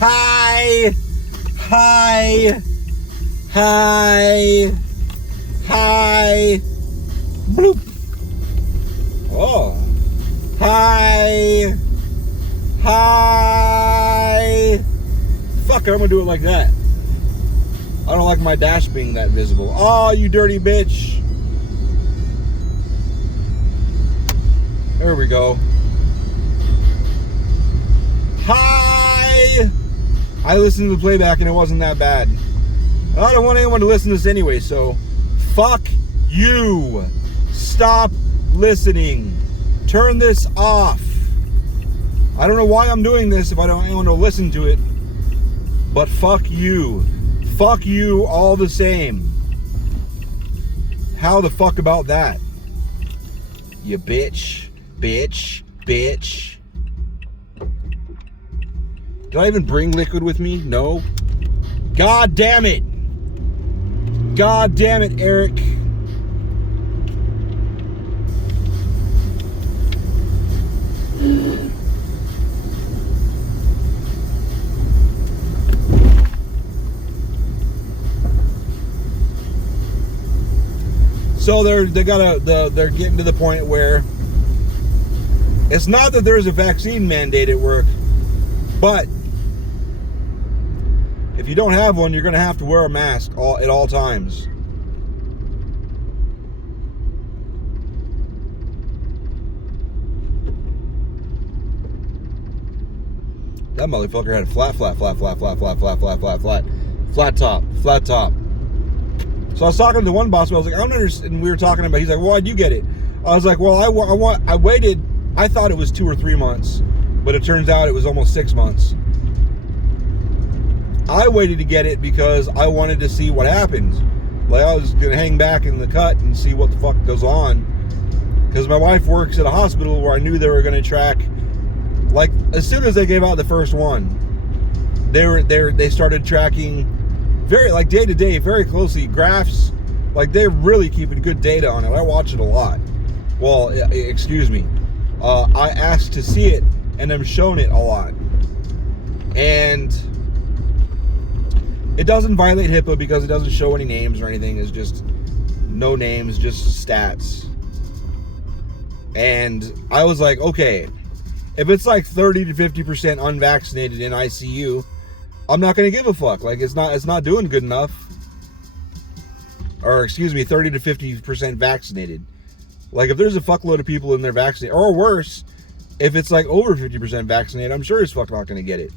Hi. Hi. Hi. Hi. Bloop. Oh. Hi. Hi. Fuck it, I'm gonna do it like that. I don't like my dash being that visible. Oh, you dirty bitch. There we go. Hi. I listened to the playback and it wasn't that bad. I don't want anyone to listen to this anyway, so fuck you. Stop listening. Turn this off. I don't know why I'm doing this if I don't want anyone to listen to it, but fuck you. Fuck you all the same. How the fuck about that? You bitch. Bitch. Bitch. Did I even bring liquid with me? No. God damn it. God damn it, Eric. So they're getting to the point where it's not that there's a vaccine mandate at work, but if you don't have one, you're going to have to wear a mask at all times. That motherfucker had a flat top. So I was talking to one boss, but I was like, I don't understand. And we were talking about, he's like, well, why'd you get it? I was like, well, I waited. I thought it was 2 or 3 months, but it turns out it was almost 6 months. I waited to get it because I wanted to see what happens. Like, I was going to hang back in the cut and see what the fuck goes on. Because my wife works at a hospital where I knew they were going to track, like, as soon as they gave out the first one, they started tracking very, like, day to day, very closely, graphs. Like, they're really keeping good data on it. I watch it a lot. Well, excuse me. I asked to see it, and I'm shown it a lot. And it doesn't violate HIPAA because it doesn't show any names or anything. It's just no names, just stats. And I was like, okay, if it's like 30 to 50% unvaccinated in ICU, I'm not going to give a fuck. Like, it's not doing good enough. Or, excuse me, 30 to 50% vaccinated. Like, if there's a fuckload of people in there vaccinated, or worse, if it's like over 50% vaccinated, I'm sure as fuck not going to get it.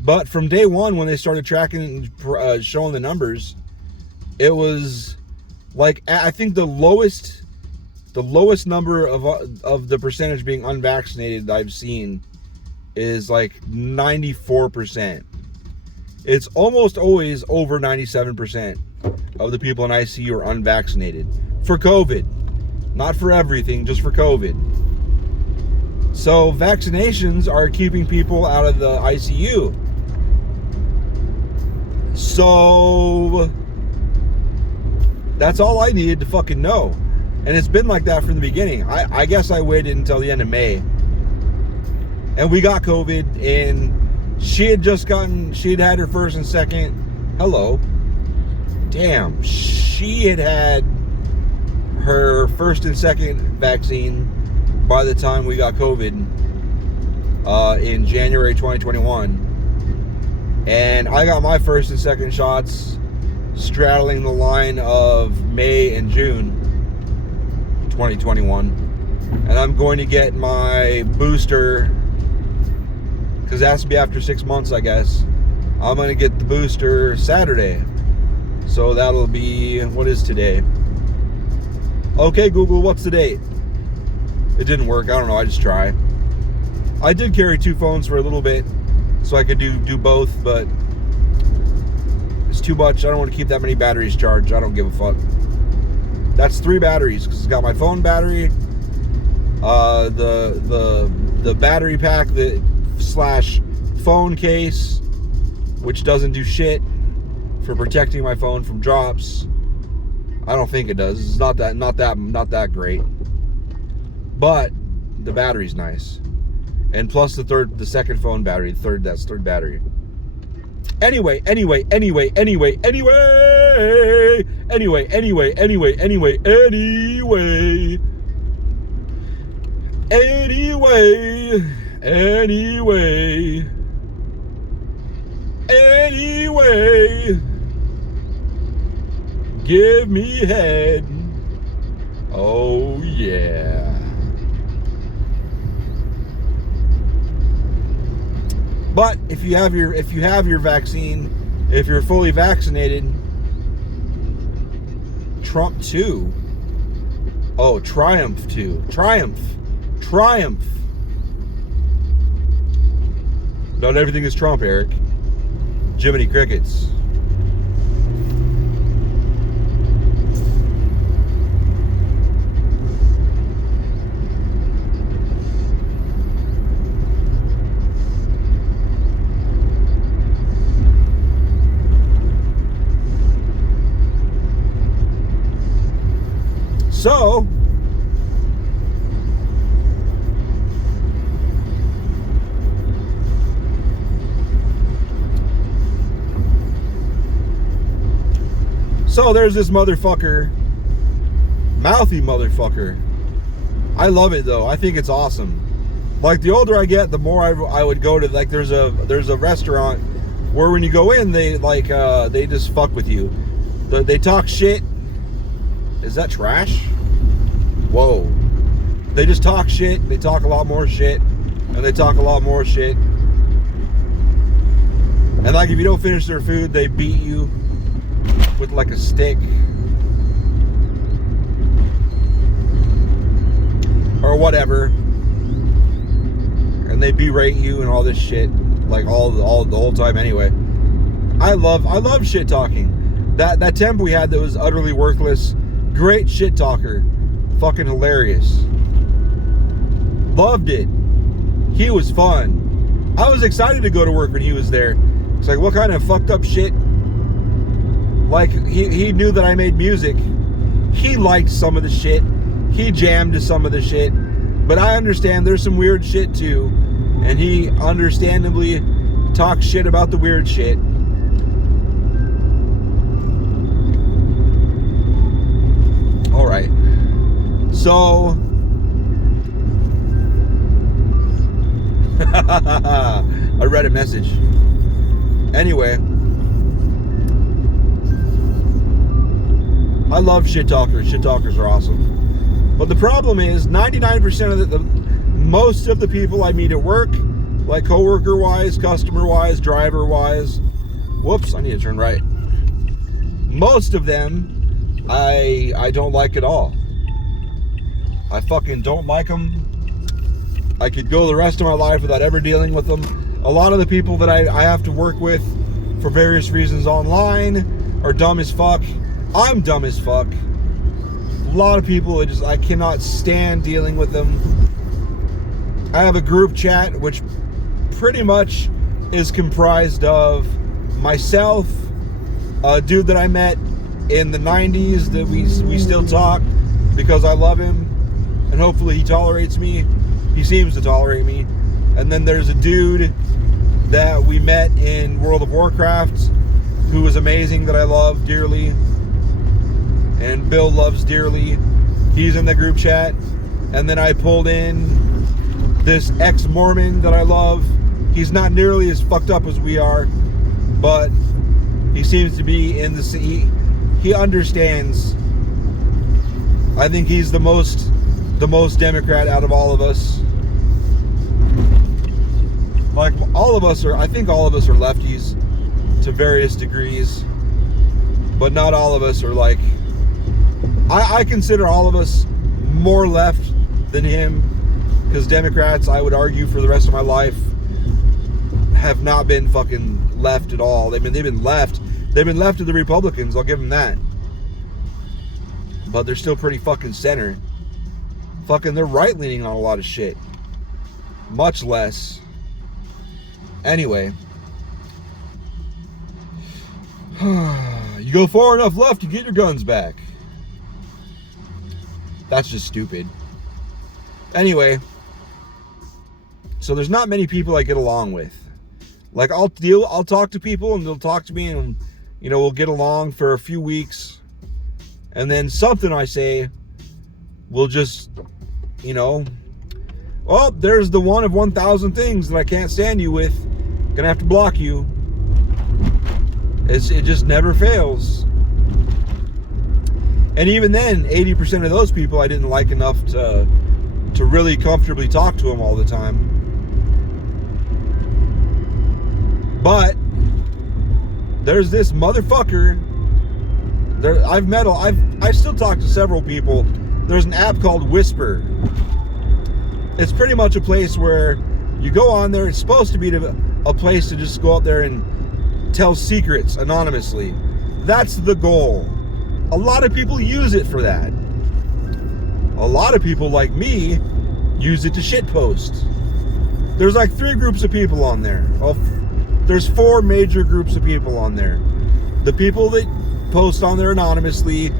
But from day one, when they started tracking, showing the numbers, it was like, I think the lowest number of the percentage being unvaccinated I've seen is like 94%. It's almost always over 97% of the people in ICU are unvaccinated for COVID. Not for everything, just for COVID. So vaccinations are keeping people out of the ICU. So that's all I needed to fucking know. And it's been like that from the beginning. I guess I waited until the end of May. And we got COVID, and she had had her first and second. Hello. Damn. She had her first and second vaccine by the time we got COVID in January 2021. And I got my first and second shots straddling the line of May and June 2021. And I'm going to get my booster, because it has to be after 6 months, I guess. I'm going to get the booster Saturday. So that'll be, what is today? Okay, Google, what's the date? It didn't work. I don't know. I just try. I did carry 2 phones for a little bit, so I could do both, but it's too much. I don't want to keep that many batteries charged. I don't give a fuck. That's 3 batteries, because it's got my phone battery, the battery pack / phone case, which doesn't do shit for protecting my phone from drops. I don't think it does. It's not that great. But the battery's nice. And plus the second phone battery, that's third battery. Anyway. Give me head. Oh yeah. But if you have your vaccine, if you're fully vaccinated, Trump 2. Oh, Triumph 2. Triumph. Not everything is Trump, Eric. Jiminy Crickets. So there's this motherfucker, mouthy motherfucker. I love it though. I think it's awesome. Like the older I get, the more I would go to, like there's a restaurant where when you go in, they they just fuck with you. They talk shit. Is that trash? Whoa. They just talk shit. They talk a lot more shit. And they talk a lot more shit. And like if you don't finish their food, they beat you with like a stick. Or whatever. And they berate you and all this shit. Like the whole time anyway. I love shit talking. That temp we had that was utterly worthless. Great shit talker. Fucking hilarious. Loved it. He was fun. I was excited to go to work when he was there. It's like, what kind of fucked up shit? Like, he knew that I made music. He liked some of the shit. He jammed to some of the shit. But I understand there's some weird shit too. And he understandably talks shit about the weird shit. Alright. So... I read a message. Anyway. I love shit talkers. Shit talkers are awesome. But the problem is, 99% of most of the people I meet at work, like coworker-wise, customer-wise, driver-wise, whoops, I need to turn right. Most of them, I don't like at all. I fucking don't like them. I could go the rest of my life without ever dealing with them. A lot of the people that I have to work with for various reasons online are dumb as fuck. I'm dumb as fuck. A lot of people, I cannot stand dealing with them. I have a group chat which pretty much is comprised of myself, a dude that I met in the 90s that we still talk because I love him and hopefully he tolerates me. He seems to tolerate me. And then there's a dude that we met in World of Warcraft who is amazing, that I love dearly and Bill loves dearly. He's in the group chat. And then I pulled in this ex-Mormon that I love. He's not nearly as fucked up as we are, but he seems to be in the... He understands. I think he's the most Democrat out of all of us. Like, I think all of us are lefties to various degrees, but not all of us are like... I consider all of us more left than him, because Democrats, I would argue for the rest of my life, have not been fucking left at all. They've been left. They've been left to the Republicans, I'll give them that. But they're still pretty fucking center. Fucking, they're right-leaning on a lot of shit. Much less. Anyway. You go far enough left, you get your guns back. That's just stupid. Anyway. So there's not many people I get along with. Like I'll talk to people and they'll talk to me and, you know, we'll get along for a few weeks. And then something I say will just, you know, well, there's the one of 1,000 things that I can't stand you with. Gonna have to block you. It just never fails. And even then, 80% of those people I didn't like enough to really comfortably talk to them all the time. But there's this motherfucker. I still talk to several people. There's an app called Whisper. It's pretty much a place where you go on there. It's supposed to be a place to just go out there and tell secrets anonymously. That's the goal. A lot of people use it for that. A lot of people like me use it to shitpost. There's like 3 groups of people on there. There's 4 major groups of people on there. The people that post on there anonymously,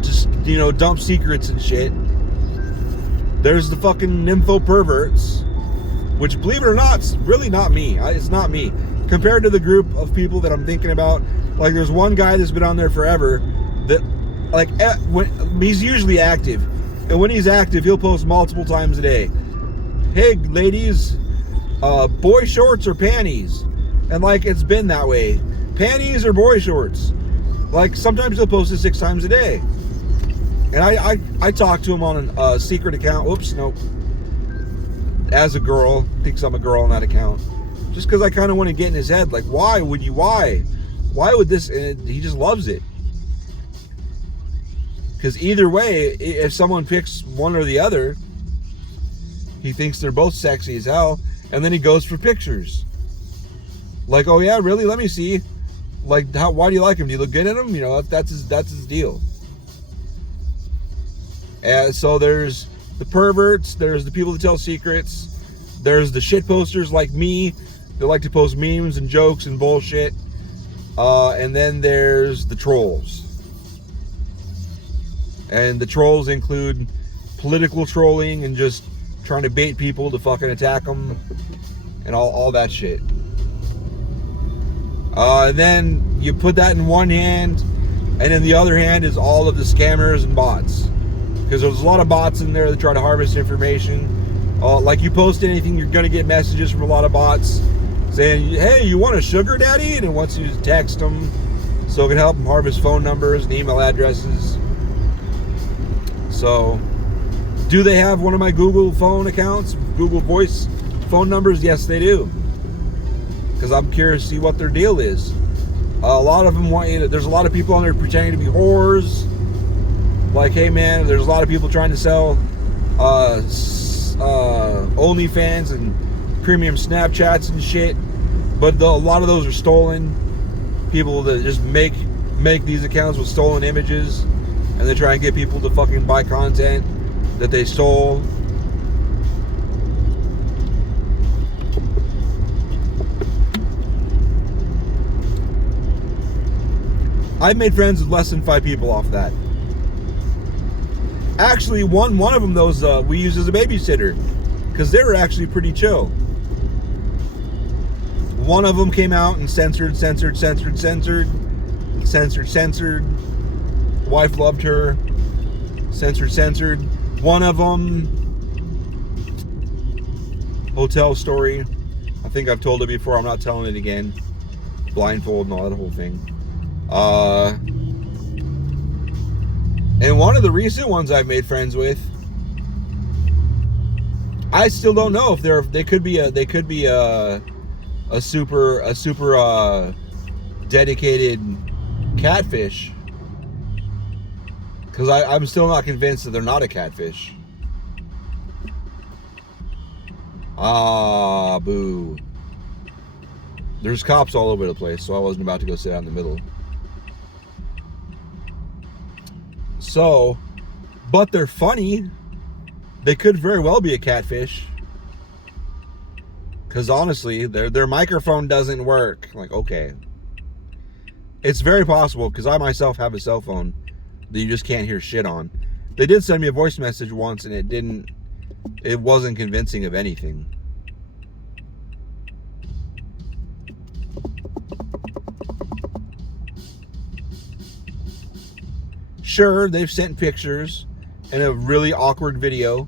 just, you know, dump secrets and shit. There's the fucking nympho perverts, which, believe it or not, it's really not me. It's not me. Compared to the group of people that I'm thinking about, like there's one guy that's been on there forever that, like, when he's usually active. And when he's active, he'll post multiple times a day. Hey, ladies, boy shorts or panties? And, like, it's been that way. Panties or boy shorts? Like, sometimes he'll post it 6 times a day. And I talk to him on a secret account. Whoops, nope. As a girl, thinks I'm a girl on that account. Just because I kind of want to get in his head. Like, why would this? And he just loves it. Because either way, if someone picks one or the other, he thinks they're both sexy as hell. And then he goes for pictures. Like, oh yeah, really? Let me see. Like, why do you like him? Do you look good in him? You know, that's his deal. And so there's the perverts, there's the people that tell secrets, there's the shit posters like me that like to post memes and jokes and bullshit, and then there's the trolls. And the trolls include political trolling and just trying to bait people to fucking attack them and all that shit. And then you put that in one hand, and in the other hand is all of the scammers and bots. Because there's a lot of bots in there that try to harvest information. Like, you post anything, you're going to get messages from a lot of bots saying, hey, you want a sugar daddy? And it wants you to text them so it can help them harvest phone numbers and email addresses. So, do they have one of my Google phone accounts, Google Voice phone numbers? Yes, they do. Because I'm curious to see what their deal is. A lot of them want you to, there's a lot of people on there pretending to be whores. Like, hey man, there's a lot of people trying to sell OnlyFans and premium Snapchats and shit. But a lot of those are stolen. People that just make these accounts with stolen images. And they try and get people to fucking buy content that they stole. I've made friends with less than 5 people off that. Actually, one of them, those we used as a babysitter, because they were actually pretty chill. One of them came out and censored. Wife loved her. Censored. One of them, hotel story. I think I've told it before. I'm not telling it again. Blindfold and all that whole thing. And one of the recent ones I've made friends with, I still don't know if they could be a super dedicated catfish. Because I'm still not convinced that they're not a catfish. Ah, boo. There's cops all over the place, so I wasn't about to go sit out in the middle. So, but they're funny. They could very well be a catfish. Because honestly, their microphone doesn't work. Like, okay. It's very possible, because I myself have a cell phone that you just can't hear shit on. They did send me a voice message once, and it wasn't convincing of anything. Sure, they've sent pictures and a really awkward video.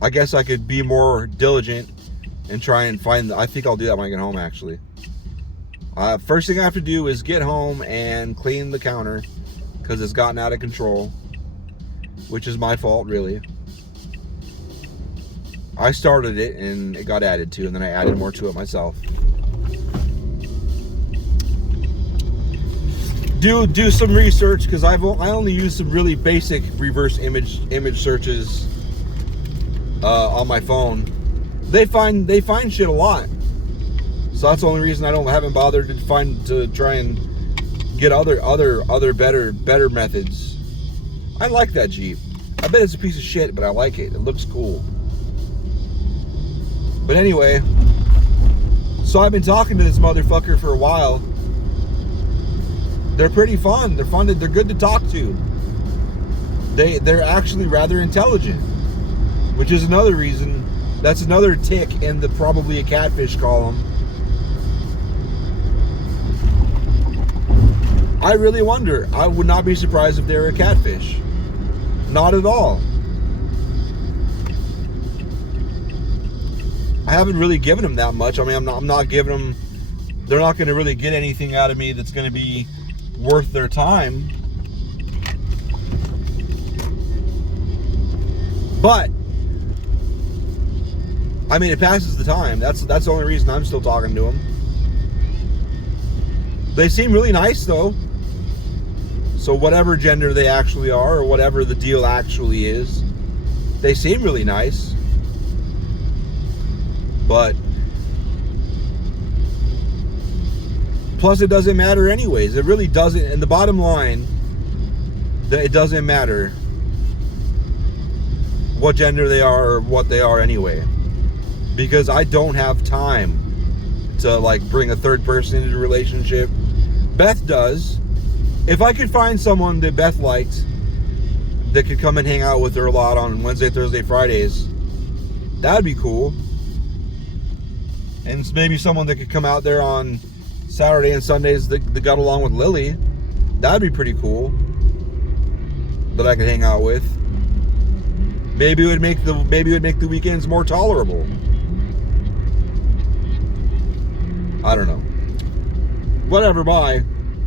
I guess I could be more diligent and try and find. I think I'll do that when I get home, actually. First thing I have to do is get home and clean the counter because it's gotten out of control, which is my fault, really. I started it and it got added to, and then I added more to it myself. Do some research, because I only use some really basic reverse image searches on my phone. They find shit a lot. So that's the only reason I haven't bothered to try and get other better methods. I like that Jeep. I bet it's a piece of shit, but I like it. It looks cool. But anyway, so I've been talking to this motherfucker for a while. They're pretty fun. They're fun. They're good to talk to. They're actually rather intelligent, which is another reason. That's another tick in the probably a catfish column. I really wonder. I would not be surprised if they were a catfish. Not at all. I haven't really given them that much. I mean, I'm not giving them. They're not going to really get anything out of me that's going to be worth their time. But I mean, it passes the time. That's the only reason I'm still talking to them. They seem really nice, though. So whatever gender they actually are, or whatever the deal actually is, they seem really nice. But plus, it doesn't matter anyways. It really doesn't. And the bottom line, it doesn't matter what gender they are or what they are anyway. Because I don't have time to like bring a third person into a relationship. Beth does. If I could find someone that Beth liked that could come and hang out with her a lot on Wednesday, Thursday, Fridays, that'd be cool. And maybe someone that could come out there on Saturday and Sundays that got along with Lily, that'd be pretty cool. That I could hang out with. Maybe it would make the weekends more tolerable. I don't know. Whatever, bye.